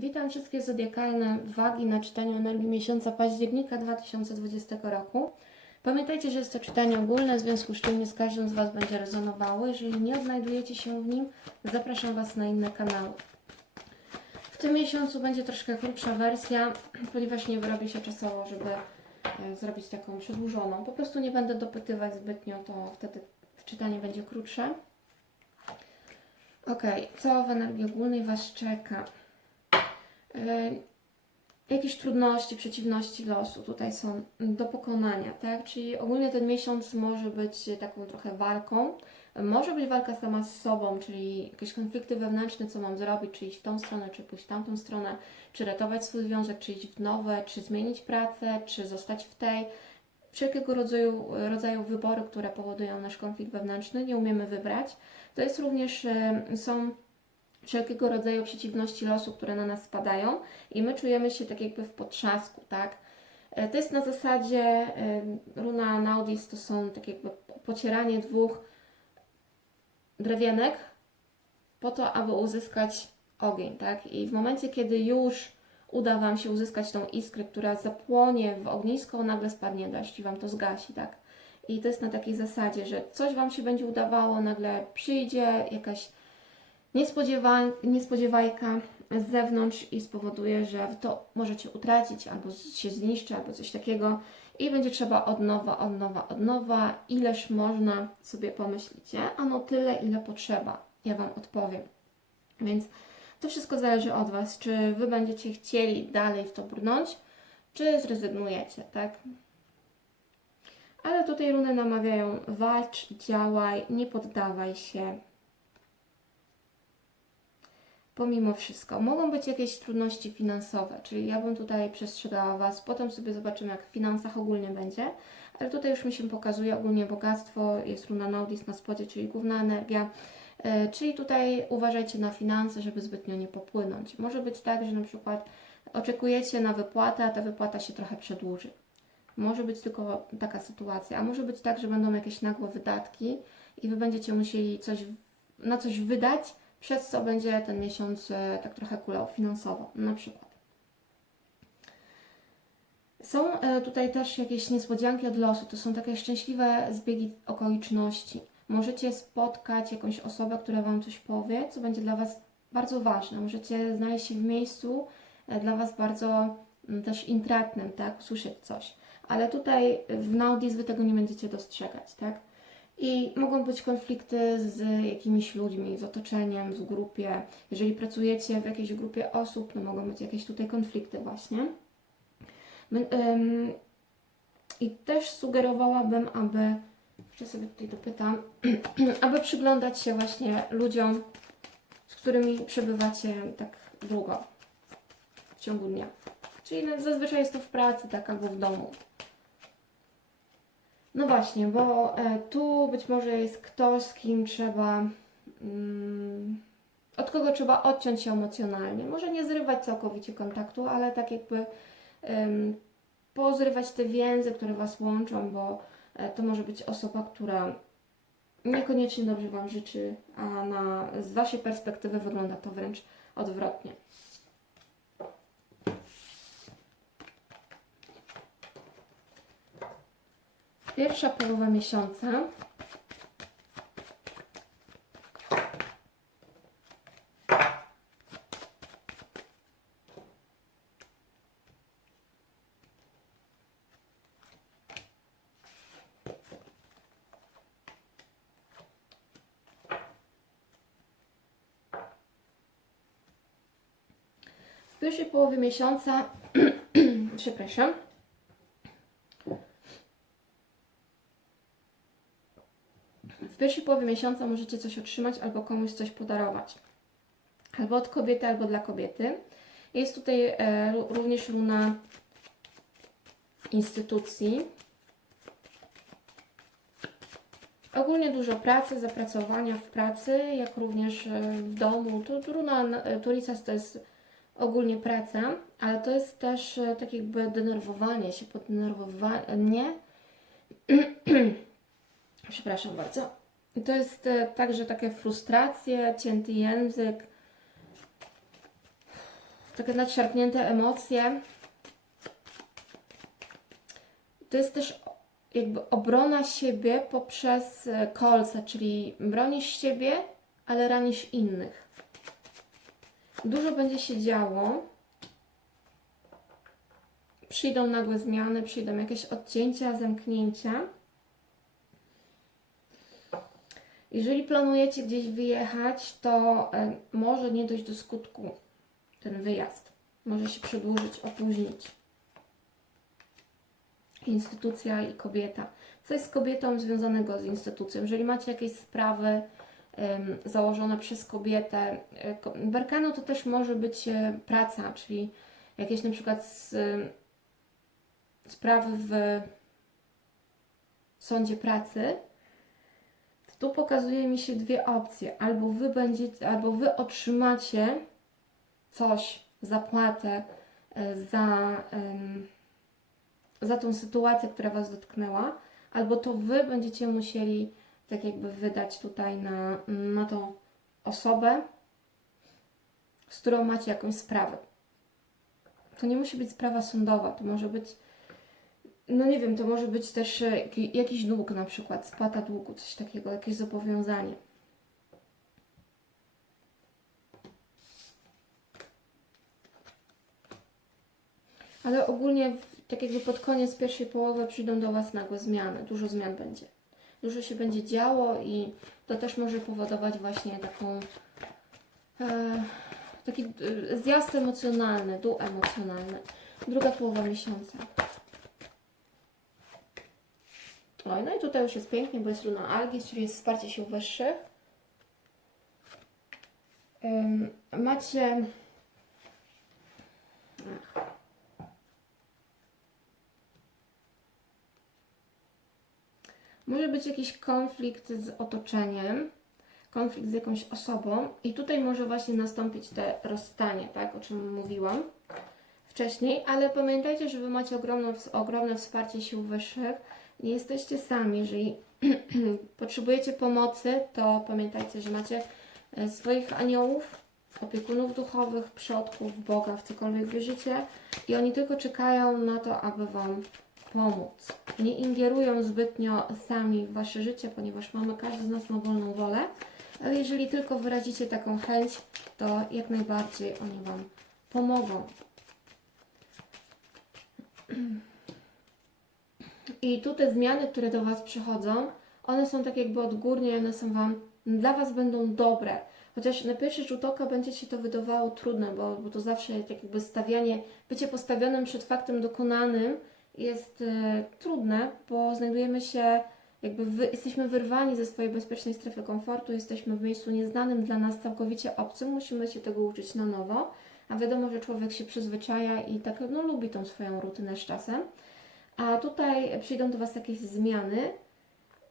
Witam wszystkie zodiakalne wagi na czytaniu energii miesiąca października 2020 roku. Pamiętajcie, że jest to czytanie ogólne, w związku z czym nie z każdym z Was będzie rezonowało. Jeżeli nie odnajdujecie się w nim, zapraszam Was na inne kanały. W tym miesiącu będzie troszkę krótsza wersja, ponieważ nie wyrobię się czasowo, żeby e, zrobić taką przedłużoną. Po prostu nie będę dopytywać zbytnio, to wtedy czytanie będzie krótsze. Ok, co w energii ogólnej Was czeka? E, jakieś trudności, przeciwności losu tutaj są do pokonania, tak? Czyli ogólnie ten miesiąc może być taką trochę walką. Może być walka sama z sobą, czyli jakieś konflikty wewnętrzne, co mam zrobić, czy iść w tą stronę, czy pójść w tamtą stronę, czy ratować swój związek, czy iść w nowe, czy zmienić pracę, czy zostać w tej. Wszelkiego rodzaju, rodzaju wybory, które powodują nasz konflikt wewnętrzny, nie umiemy wybrać. To jest również, e, są wszelkiego rodzaju przeciwności losu, które na nas spadają i my czujemy się tak jakby w potrzasku, tak? E, To jest na zasadzie e, runa Naudis to są tak jakby pocieranie dwóch drewienek po to, aby uzyskać ogień, tak? I w momencie, kiedy już uda Wam się uzyskać tą iskrę, która zapłonie w ognisko, nagle spadnie deszcz i Wam to zgasi, tak? I to jest na takiej zasadzie, że coś Wam się będzie udawało, nagle przyjdzie jakaś niespodziewa niespodziewajka z zewnątrz i spowoduje, że to możecie utracić, albo się zniszczy, albo coś takiego i będzie trzeba od nowa, od nowa, od nowa, ileż można sobie pomyślicie, ano tyle, ile potrzeba. Ja Wam odpowiem. Więc to wszystko zależy od Was, czy Wy będziecie chcieli dalej w to brnąć, czy zrezygnujecie, tak? Ale tutaj runy namawiają walcz, działaj, nie poddawaj się, pomimo wszystko. Mogą być jakieś trudności finansowe, czyli ja bym tutaj przestrzegała Was, potem sobie zobaczymy, jak w finansach ogólnie będzie, ale tutaj już mi się pokazuje ogólnie bogactwo, jest runa Naudis na spodzie, czyli główna energia, e, czyli tutaj uważajcie na finanse, żeby zbytnio nie popłynąć. Może być tak, że na przykład oczekujecie na wypłatę, a ta wypłata się trochę przedłuży. Może być tylko taka sytuacja, a może być tak, że będą jakieś nagłe wydatki i Wy będziecie musieli coś, na coś wydać, przez co będzie ten miesiąc e, tak trochę kulał finansowo, na przykład. Są e, tutaj też jakieś niespodzianki od losu, to są takie szczęśliwe zbiegi okoliczności. Możecie spotkać jakąś osobę, która Wam coś powie, co będzie dla Was bardzo ważne. Możecie znaleźć się w miejscu e, dla Was bardzo mm, też intratnym, tak, usłyszeć coś. Ale tutaj w Naudis Wy tego nie będziecie dostrzegać, tak? I mogą być konflikty z jakimiś ludźmi, z otoczeniem, z grupie. Jeżeli pracujecie w jakiejś grupie osób, no mogą być jakieś tutaj konflikty właśnie. I też sugerowałabym, aby, jeszcze sobie tutaj dopytam, aby przyglądać się właśnie ludziom, z którymi przebywacie tak długo w ciągu dnia. Czyli no, zazwyczaj jest to w pracy, tak, albo w domu. No właśnie, bo e, tu być może jest ktoś, z kim trzeba. Mm, od kogo trzeba odciąć się emocjonalnie. Może nie zrywać całkowicie kontaktu, ale tak jakby pozrywać te więzy, które Was łączą, bo e, to może być osoba, która niekoniecznie dobrze Wam życzy, a na, z Waszej perspektywy wygląda to wręcz odwrotnie. Pierwsza połowa miesiąca. W pierwszej połowie miesiąca, przepraszam, W pierwszej połowie miesiąca możecie coś otrzymać albo komuś coś podarować. Albo od kobiety, albo dla kobiety. Jest tutaj e, również runa instytucji. Ogólnie dużo pracy, zapracowania w pracy, jak również e, w domu. Tu, tu runa e, Turicas to jest ogólnie praca, ale to jest też e, tak jakby denerwowanie się, poddenerwowanie. Przepraszam bardzo. To jest e, także takie frustracje, cięty język. takie nadszarpnięte emocje. To jest też jakby obrona siebie poprzez e, kolce, czyli bronisz siebie, ale ranisz innych. Dużo będzie się działo. Przyjdą nagłe zmiany, przyjdą jakieś odcięcia, zamknięcia. Jeżeli planujecie gdzieś wyjechać, to e, może nie dojść do skutku ten wyjazd. Może się przedłużyć, opóźnić. Instytucja i kobieta. Co jest z kobietą związanego z instytucją? Jeżeli macie jakieś sprawy em, założone przez kobietę, e, Berkano to też może być e, praca, czyli jakieś na przykład z, sprawy w sądzie pracy, tu pokazuje mi się dwie opcje. Albo wy będziecie, albo wy otrzymacie coś, zapłatę e, za, za tą sytuację, która was dotknęła, albo to wy będziecie musieli tak jakby wydać tutaj na, na tą osobę, z którą macie jakąś sprawę. To nie musi być sprawa sądowa, to może być no nie wiem, to może być też e, jaki- jakiś dług na przykład, spłata długu, coś takiego, jakieś zobowiązanie. Ale ogólnie, tak jakby pod koniec pierwszej połowy przyjdą do Was nagłe zmiany, dużo zmian będzie. Dużo się będzie działo i to też może powodować właśnie taką e, taki e, zjazd emocjonalny, dół emocjonalny. Druga połowa miesiąca. Oj, no i tutaj już jest pięknie, bo jest runa Algis, czyli jest wsparcie sił wyższych. Macie... Może być jakiś konflikt z otoczeniem, konflikt z jakąś osobą i tutaj może właśnie nastąpić te rozstanie, tak, o czym mówiłam wcześniej, ale pamiętajcie, że Wy macie ogromne, ogromne wsparcie sił wyższych, nie jesteście sami. Jeżeli potrzebujecie pomocy, to pamiętajcie, że macie e, swoich aniołów, opiekunów duchowych, przodków, Boga, w cokolwiek wierzycie i oni tylko czekają na to, aby Wam pomóc. Nie ingerują zbytnio sami w Wasze życie, ponieważ mamy, każdy z nas ma wolną wolę, ale jeżeli tylko wyrazicie taką chęć, to jak najbardziej oni Wam pomogą. I tu te zmiany, które do Was przychodzą, one są tak jakby odgórnie, one są Wam, dla Was będą dobre. Chociaż na pierwszy rzut oka będzie się to wydawało trudne, bo, bo to zawsze tak jakby stawianie, bycie postawionym przed faktem dokonanym jest e, trudne, bo znajdujemy się, jakby wy, jesteśmy wyrwani ze swojej bezpiecznej strefy komfortu, jesteśmy w miejscu nieznanym dla nas, całkowicie obcym, musimy się tego uczyć na nowo. A wiadomo, że człowiek się przyzwyczaja i tak no, lubi tą swoją rutynę z czasem. A tutaj przyjdą do Was jakieś zmiany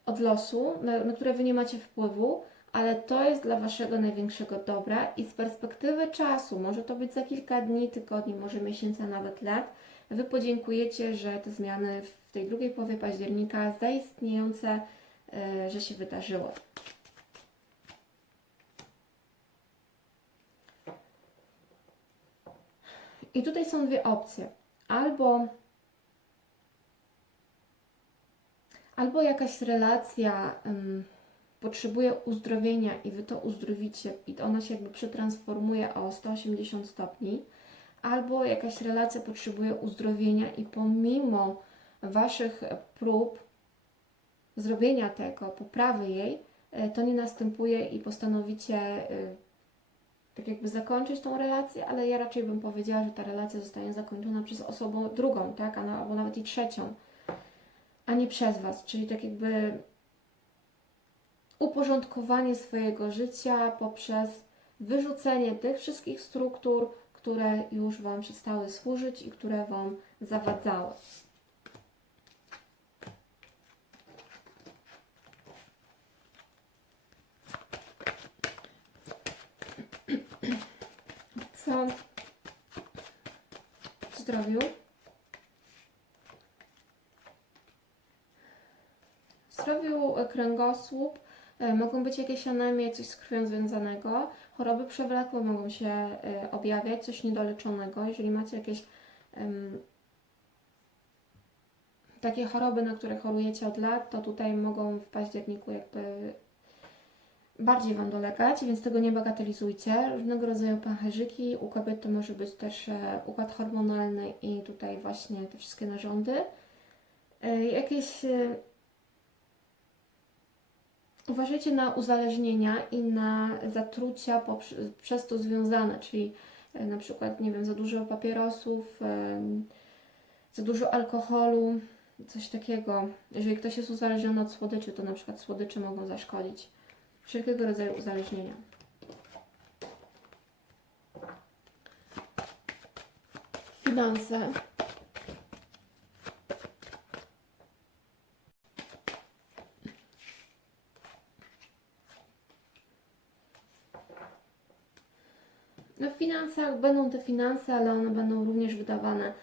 od losu, na, na które Wy nie macie wpływu, ale to jest dla Waszego największego dobra i z perspektywy czasu, może to być za kilka dni, tygodni, może miesięcy, nawet lat, Wy podziękujecie, że te zmiany w tej drugiej połowie października zaistniejące, e, że się wydarzyły. I tutaj są dwie opcje. Albo albo jakaś relacja ym, potrzebuje uzdrowienia i wy to uzdrowicie i ona się jakby przetransformuje o 180 stopni, albo jakaś relacja potrzebuje uzdrowienia i pomimo waszych prób zrobienia tego, poprawy jej, e, to nie następuje i postanowicie e, tak jakby zakończyć tą relację, ale ja raczej bym powiedziała, że ta relacja zostanie zakończona przez osobę drugą, tak, albo nawet i trzecią a nie przez Was. Czyli tak jakby uporządkowanie swojego życia poprzez wyrzucenie tych wszystkich struktur, które już Wam przestały służyć i które Wam zawadzały. Co w zdrowiu? W zdrowiu kręgosłup E, Mogą być jakieś anemie, coś z krwią związanego. Choroby przewlekłe mogą się e, objawiać, coś niedoleczonego. Jeżeli macie jakieś em, takie choroby, na które chorujecie od lat, to tutaj mogą w październiku jakby bardziej Wam dolegać, więc tego nie bagatelizujcie. Różnego rodzaju pęcherzyki, u kobiet to może być też e, układ hormonalny i tutaj właśnie te wszystkie narządy. Jakieś Uważajcie na uzależnienia i na zatrucia przez to związane, czyli e, na przykład, nie wiem, za dużo papierosów, za dużo alkoholu, coś takiego. Jeżeli ktoś jest uzależniony od słodyczy, to na przykład słodycze mogą zaszkodzić. Wszelkiego rodzaju uzależnienia. Finanse. No w finansach będą te finanse, ale one będą również wydawane.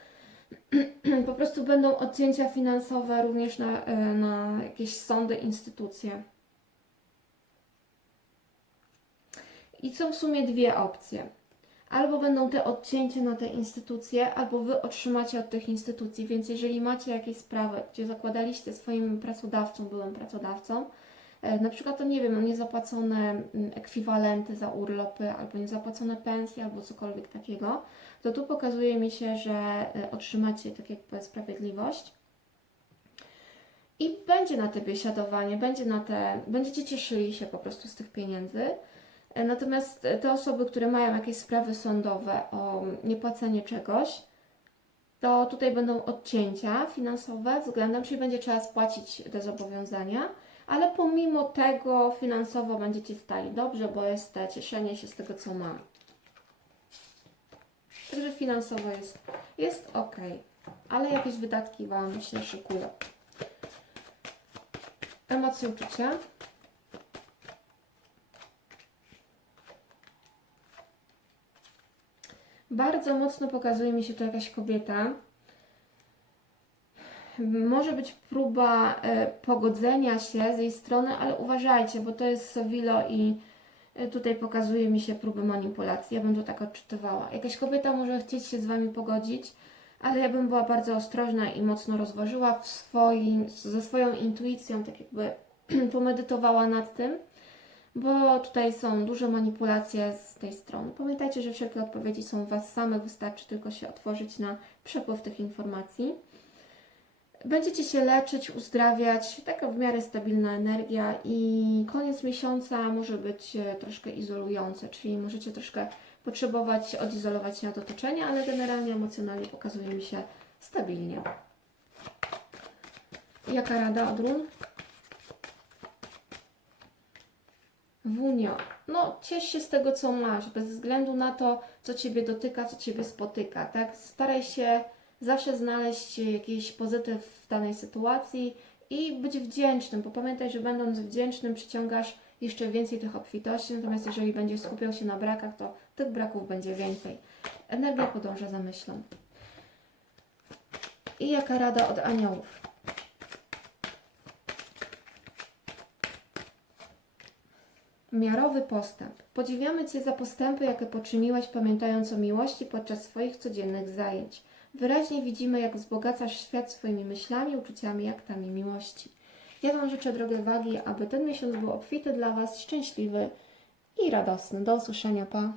Po prostu będą odcięcia finansowe również na, e, na jakieś sądy, instytucje. I są w sumie dwie opcje. Albo będą te odcięcia na te instytucje, albo Wy otrzymacie od tych instytucji. Więc jeżeli macie jakieś sprawy, gdzie zakładaliście swoim pracodawcą, byłym pracodawcą, na przykład to nie wiem, niezapłacone mm, ekwiwalenty za urlopy, albo niezapłacone pensje, albo cokolwiek takiego, to tu pokazuje mi się, że e, otrzymacie tak jakby sprawiedliwość. I będzie na te biesiadowanie, będzie na te, będziecie cieszyli się po prostu z tych pieniędzy. E, Natomiast e, te osoby, które mają jakieś sprawy sądowe o niepłacenie czegoś, to tutaj będą odcięcia finansowe względem, czyli będzie trzeba spłacić te zobowiązania, ale pomimo tego finansowo będziecie stali dobrze, bo jest te cieszenie się z tego, co ma. Także finansowo jest, jest ok, ale jakieś wydatki Wam się szykują. Emocje, uczucia. Bardzo mocno pokazuje mi się tu jakaś kobieta. Może być próba e, pogodzenia się z jej strony, ale uważajcie, bo to jest Sowilo i e, tutaj pokazuje mi się próby manipulacji. Ja bym to tak odczytywała. Jakaś kobieta może chcieć się z Wami pogodzić, ale ja bym była bardzo ostrożna i mocno rozważyła w swoim, ze swoją intuicją, tak jakby pomedytowała nad tym bo tutaj są duże manipulacje z tej strony. Pamiętajcie, że wszelkie odpowiedzi są Was samych, wystarczy tylko się otworzyć na przepływ tych informacji. Będziecie się leczyć, uzdrawiać, taka w miarę stabilna energia i koniec miesiąca może być e, troszkę izolujące, czyli możecie troszkę potrzebować odizolować się od otoczenia, ale generalnie emocjonalnie pokazuje mi się stabilnie. Jaka rada od run? Wunio, no ciesz się z tego, co masz, bez względu na to, co Ciebie dotyka, co Ciebie spotyka, tak? Staraj się zawsze znaleźć jakiś pozytyw w danej sytuacji i być wdzięcznym, bo pamiętaj, że będąc wdzięcznym przyciągasz jeszcze więcej tych obfitości, natomiast jeżeli będziesz skupiał się na brakach, to tych braków będzie więcej. Energia podąża za myślą. I jaka rada od aniołów? Miarowy postęp. Podziwiamy Cię za postępy, jakie poczyniłaś, pamiętając o miłości podczas swoich codziennych zajęć. Wyraźnie widzimy, jak wzbogacasz świat swoimi myślami, uczuciami, aktami miłości. Ja Wam życzę, drogie wagi, aby ten miesiąc był obfity dla Was, szczęśliwy i radosny. Do usłyszenia, pa!